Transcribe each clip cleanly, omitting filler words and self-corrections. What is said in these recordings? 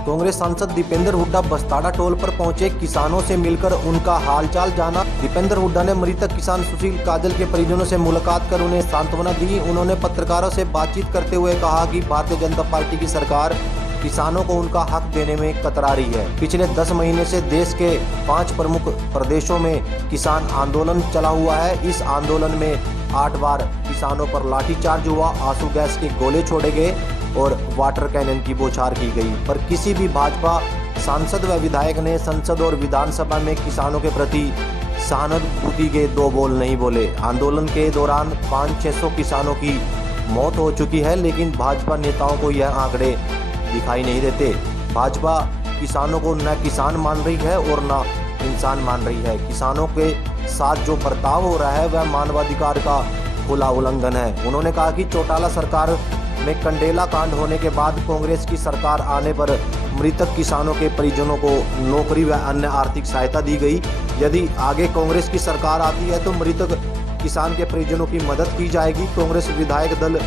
कांग्रेस सांसद दीपेंद्र हुड्डा बस्ताड़ा टोल पर पहुंचे, किसानों से मिलकर उनका हालचाल जाना। दीपेंद्र हुड्डा ने मृतक किसान सुशील काजल के परिजनों से मुलाकात कर उन्हें सांत्वना दी। उन्होंने पत्रकारों से बातचीत करते हुए कहा कि भारतीय जनता पार्टी की सरकार किसानों को उनका हक देने में कतरा रही है। पिछले 10 महीने से देश के 5 प्रमुख प्रदेशों में किसान आंदोलन चला हुआ है। इस आंदोलन में 8 बार किसानों पर लाठीचार्ज हुआ, आंसू गैस के गोले छोड़े गए और वाटर कैनन की बौछार की गई, पर किसी भी भाजपा सांसद व विधायक ने संसद और विधानसभा में किसानों के प्रति सहानुभूति के 2 बोल नहीं बोले। आंदोलन के दौरान 500-600 किसानों की मौत हो चुकी है, लेकिन भाजपा नेताओं को यह आंकड़े दिखाई नहीं देते। भाजपा किसानों को न किसान मान रही है और न इंसान मान रही है। किसानों के साथ जो बर्ताव हो रहा है वह मानवाधिकार का खुला उल्लंघन है। उन्होंने कहा कि चौटाला सरकार में कंडेला कांड होने के बाद कांग्रेस की सरकार आने पर मृतक किसानों के परिजनों को नौकरी व अन्य आर्थिक सहायता दी गई। यदि आगे कांग्रेस की सरकार आती है तो मृतक किसान के परिजनों की मदद की जाएगी। कांग्रेस विधायक दल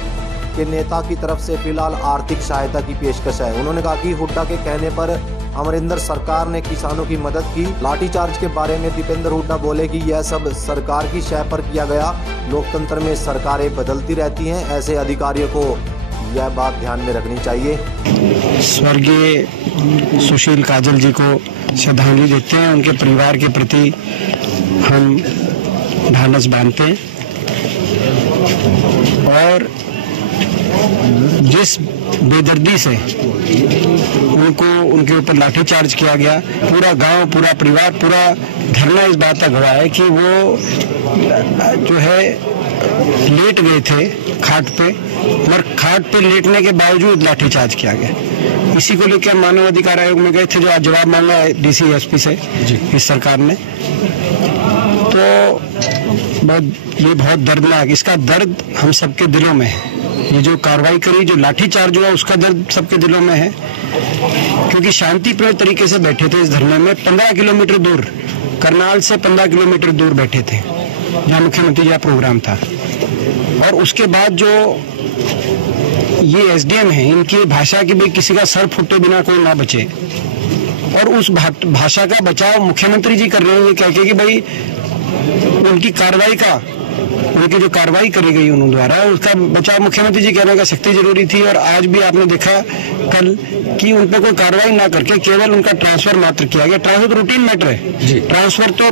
के नेता की तरफ से फिलहाल आर्थिक सहायता की पेशकश है। उन्होंने कहा कि हुड्डा के कहने पर अमरिंदर सरकार ने किसानों की मदद की। लाठीचार्ज के बारे में दीपेंद्र हुड्डा बोले कि यह सब सरकार की शय पर किया गया। लोकतंत्र में सरकारें बदलती रहती हैं, ऐसे अधिकारियों को यह बात ध्यान में रखनी चाहिए। स्वर्गीय सुशील काजल जी को श्रद्धांजलि देते हैं। उनके परिवार के प्रति हम ढाढस बांधते हैं और जिस बेदर्दी से उनके ऊपर लाठीचार्ज किया गया, पूरा गांव, पूरा परिवार, पूरा धरना इस बात का गवाह है कि वो जो है लेट गए थे खाट पे, और खाट पे लेटने के बावजूद लाठीचार्ज किया गया। इसी को लेकर मानव अधिकार आयोग में गए थे, जो आज जवाब मांगा है डीसी एसपी से इस सरकार ने। तो ये बहुत दर्दनाक, इसका दर्द हम सबके दिलों में है। ये जो कार्रवाई करी, जो लाठीचार्ज हुआ, उसका दर्द सबके दिलों में है, क्योंकि शांतिपूर्ण तरीके से बैठे थे इस धरने में। 15 किलोमीटर दूर, करनाल से 15 किलोमीटर दूर बैठे थे, जहाँ मुख्यमंत्री जी का प्रोग्राम था। और उसके बाद जो ये एसडीएम है, इनकी भाषा की भी किसी का सर फुटे बिना कोई ना बचे, और उस भाषा का बचाव मुख्यमंत्री जी कर रहे हैं ये कह के कि भाई उनकी कार्रवाई का, उनकी जो कार्रवाई करी गई उन द्वारा, उसका बचाव मुख्यमंत्री जी कहने का सख्ती जरूरी थी। और आज भी आपने देखा कल कि उन पर कोई कार्रवाई ना करके केवल उनका ट्रांसफर मात्र किया गया। ट्रांसफर तो रूटीन मैटर है, ट्रांसफर तो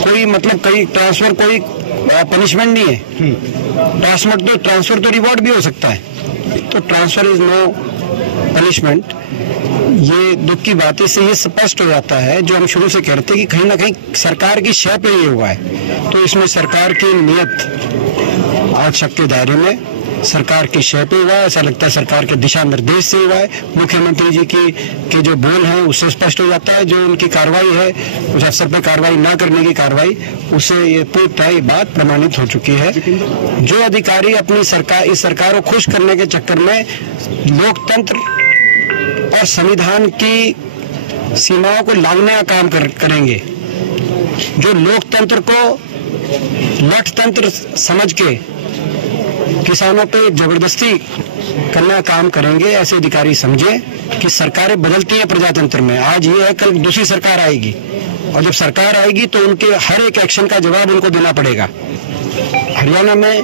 कोई मतलब कई ट्रांसफर कोई पनिशमेंट नहीं है। ट्रांसफर तो रिवॉर्ड भी हो सकता है, तो ट्रांसफर इज नो पनिशमेंट। ये दुख की बात है। इससे ये स्पष्ट हो जाता है जो हम शुरू से कहते हैं कि कहीं ना कहीं सरकार की शय पे ये हुआ है। तो इसमें सरकार की नियत आज शक के दायरे में सरकार की शय पे हुआ है। ऐसा लगता है सरकार के दिशा निर्देश से हुआ है। मुख्यमंत्री जी के जो बोल हैं उससे स्पष्ट हो जाता है। जो उनकी कार्रवाई है, उस अवसर पर कार्रवाई ना करने की कार्रवाई, उससे ये पूरी बात प्रमाणित हो चुकी है। जो अधिकारी अपनी सरकार, इस सरकार को खुश करने के चक्कर में लोकतंत्र और संविधान की सीमाओं को लांघने का काम करेंगे, जो लोकतंत्र को लठतंत्र समझ के किसानों पे जबरदस्ती करने का काम करेंगे, ऐसे अधिकारी समझे कि सरकारें बदलती हैं प्रजातंत्र में। आज ये है, कल दूसरी सरकार आएगी, और जब सरकार आएगी तो उनके हर एक एक्शन का जवाब उनको देना पड़ेगा। हरियाणा में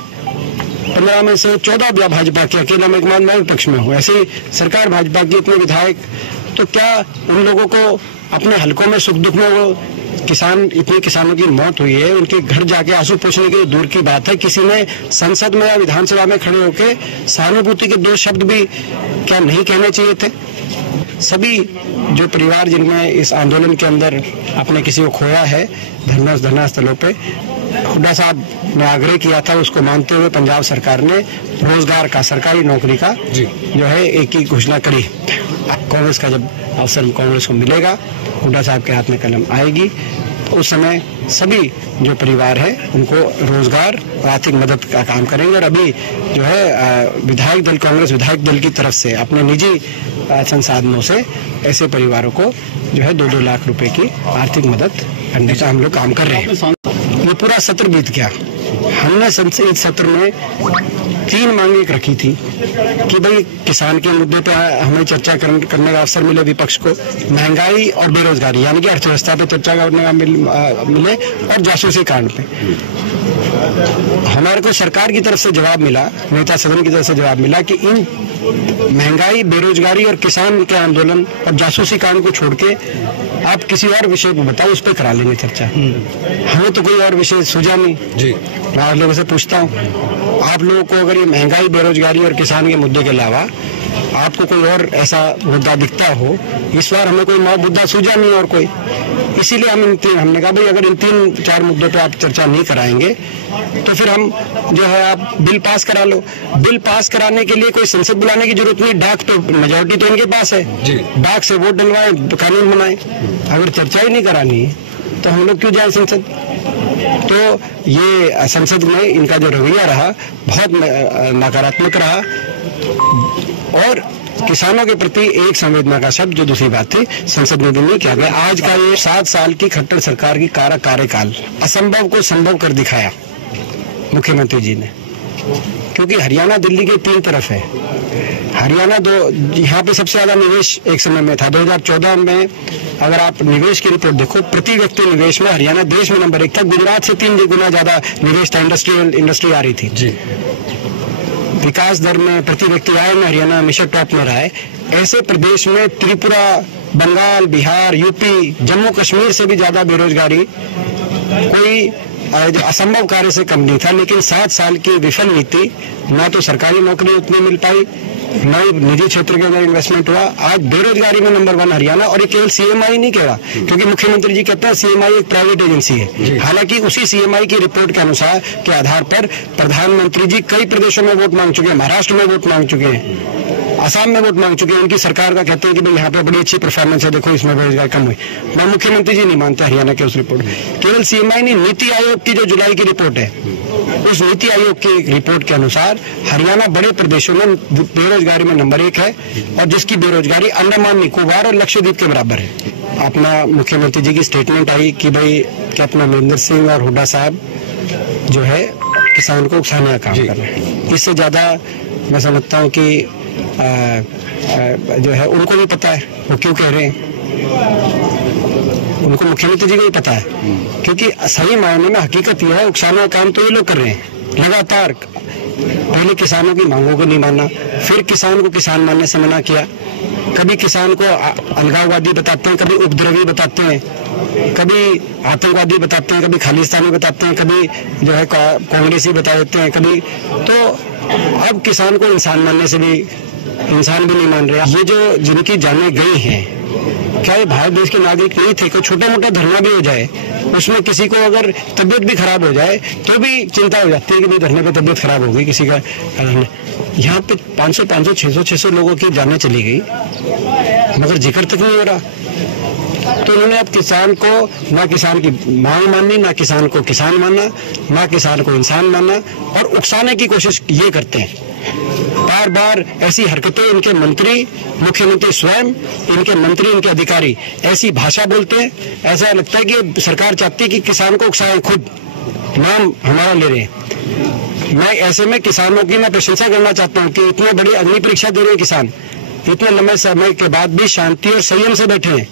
15 में से 14 भाजपा के, अकेला में एक मैं विपक्ष में हूँ, ऐसे ही सरकार भाजपा की, इतने विधायक। तो क्या उन लोगों को अपने हलकों में सुख दुख में, वो इतने किसानों की मौत हुई है, उनके घर जाके आंसू पोंछने के दूर की बात है, किसी ने संसद में या विधानसभा में खड़े होकर सहानुभूति के 2 शब्द भी क्या नहीं कहने चाहिए थे? सभी जो परिवार जिनमें इस आंदोलन के अंदर अपने किसी को खोया है धरना स्थलों पे, हुड्डा साहब ने आग्रह किया था, उसको मानते हुए पंजाब सरकार ने रोजगार का, सरकारी नौकरी का जो है एक ही घोषणा करी। कांग्रेस का जब अवसर कांग्रेस को मिलेगा, हुड्डा साहब के हाथ में कलम आएगी, तो उस समय सभी जो परिवार है उनको रोजगार और आर्थिक मदद का काम करेंगे। और अभी जो है विधायक दल, कांग्रेस विधायक दल की तरफ से अपने निजी संसाधनों से ऐसे परिवारों को जो है 2-2 लाख रुपए की आर्थिक मदद करने का हम लोग काम कर रहे हैं। ये पूरा सत्र बीत गया। हमने संसद सत्र में 3 मांगे रखी थी कि भाई किसान के मुद्दे पे हमें चर्चा करने का अवसर मिले विपक्ष को, महंगाई और बेरोजगारी यानी कि अर्थव्यवस्था पे चर्चा करने का मिले, और जासूसी कांड पे। हमारे को सरकार की तरफ से जवाब मिला, नेता सदन की तरफ से जवाब मिला कि इन महंगाई, बेरोजगारी और किसान के आंदोलन और जासूसी कांड को छोड़ के आप किसी और विषय को बताओ, उस पर करा लेंगे चर्चा। हमें तो कोई और विषय सूझा नहीं जी। मैं आप लोगों से पूछता हूँ, आप लोगों को अगर ये महंगाई, बेरोजगारी और किसान के मुद्दे के अलावा आपको कोई और ऐसा मुद्दा दिखता हो, इस बार हमें कोई मुद्दा सूझा नहीं और कोई, इसीलिए हमने कहा भाई अगर इन 3-4 मुद्दों पे आप चर्चा नहीं कराएंगे तो फिर हम जो है आप बिल पास करा लो। बिल पास कराने के लिए कोई संसद बुलाने की जरूरत नहीं, डाक पे मेजोरिटी तो इनके पास है जी। डाक से वोट डलवाए, कानून बनाए। अगर चर्चा ही नहीं करानी है तो हम लोग क्यों जाए संसद? तो ये संसद में इनका जो रवैया रहा बहुत नकारात्मक रहा, और किसानों के प्रति एक संवेदना का शब्द जो दूसरी बात थी संसद में भी नहीं किया गया। आज का ये 7 साल की खट्टर सरकार की कार्यकाल असंभव को संभव कर दिखाया मुख्यमंत्री जी ने, क्योंकि हरियाणा दिल्ली के 3 तरफ है। हरियाणा यहाँ पे सबसे ज्यादा निवेश एक समय में था। 2014 में अगर आप निवेश की रिपोर्ट देखो, प्रति व्यक्ति निवेश में हरियाणा देश में नंबर 1 था। गुजरात से 3 गुना ज्यादा निवेश था, इंडस्ट्री आ रही थी जी। विकास दर में, प्रति व्यक्ति आय में हरियाणा हमेशा टॉप में रहा है। ऐसे प्रदेश में त्रिपुरा, बंगाल, बिहार, यूपी, जम्मू कश्मीर से भी ज्यादा बेरोजगारी कोई असंभव कार्य से कम नहीं था। लेकिन 7 साल की विफल नीति, ना तो सरकारी नौकरी उतनी मिल पाई, न निजी क्षेत्र के अंदर इन्वेस्टमेंट हुआ। आज बेरोजगारी में नंबर 1 हरियाणा, और ये केवल सीएमआई नहीं कह रहा, क्योंकि मुख्यमंत्री जी कहते हैं सीएमआई एक प्राइवेट एजेंसी है। हालांकि उसी सीएमआई की रिपोर्ट के अनुसार के आधार पर प्रधानमंत्री जी कई प्रदेशों में वोट मांग चुके हैं, महाराष्ट्र में वोट मांग चुके हैं, असम में वोट मांग चुके हैं। उनकी सरकार का कहते हैं कि भाई यहाँ पे बड़ी अच्छी परफॉर्मेंस है, देखो इसमें बेरोजगारी कम हुई। मैं मुख्यमंत्री जी नहीं मानता हरियाणा के उस रिपोर्ट। केवल सीएमआई नहीं, नीति आयोग की जो जुलाई की रिपोर्ट है, उस नीति आयोग की रिपोर्ट के अनुसार हरियाणा बड़े प्रदेशों में बेरोजगारी में नंबर 1 है, और जिसकी बेरोजगारी अंडमान निकोबार और लक्षद्वीप के बराबर है। अपना मुख्यमंत्री जी की स्टेटमेंट आई कि भाई क्या अपना अमरिंदर सिंह और हुड्डा साहब जो है किसान को उकसाने का काम कर रहे हैं। इससे ज्यादा मैं समझता हूँ कि जो है उनको भी पता है वो क्यों कह रहे हैं, उनको मुख्यमंत्री जी को भी पता है, क्योंकि सही मायने में हकीकत यह है उकसाना काम तो ये लोग कर रहे हैं लगातार। पहले किसानों की मांगों को नहीं माना, फिर किसान को किसान मानने से मना किया, कभी किसान को अलगाववादी बताते हैं, कभी उपद्रवी बताते हैं, कभी आतंकवादी बताते हैं, कभी खालिस्तानी बताते हैं, कभी जो है कांग्रेसी बता देते हैं, कभी तो अब किसान को इंसान मानने से भी इंसान भी नहीं मान रहे। ये जो जिनकी जानें गई हैं, क्या ये भारत देश के नागरिक नहीं थे? कोई छोटा मोटा धरना भी हो जाए, उसमें किसी को अगर तबीयत भी खराब हो जाए तो भी चिंता हो जाती है कि भाई धरने पे तबीयत खराब हो गई किसी का। यहाँ पे 500, 600 लोगों की जानें चली गई, मगर जिक्र तक नहीं हो रहा। तो उन्होंने अब किसान को, ना किसान की मांग माननी, ना किसान को किसान मानना, ना किसान को इंसान मानना, और उकसाने की कोशिश ये करते हैं। बार बार ऐसी हरकतें इनके मंत्री, मुख्यमंत्री स्वयं, इनके मंत्री, इनके अधिकारी ऐसी भाषा बोलते हैं, ऐसा लगता है कि सरकार चाहती है कि किसान को उकसाएं, खुद नाम हमारा ले रहे हैं। मैं ऐसे में किसानों की मैं प्रशंसा करना चाहता हूँ कि इतने बड़ी अग्नि परीक्षा दे रहे हैं किसान, इतने लंबे समय के बाद भी शांति और संयम से बैठे हैं।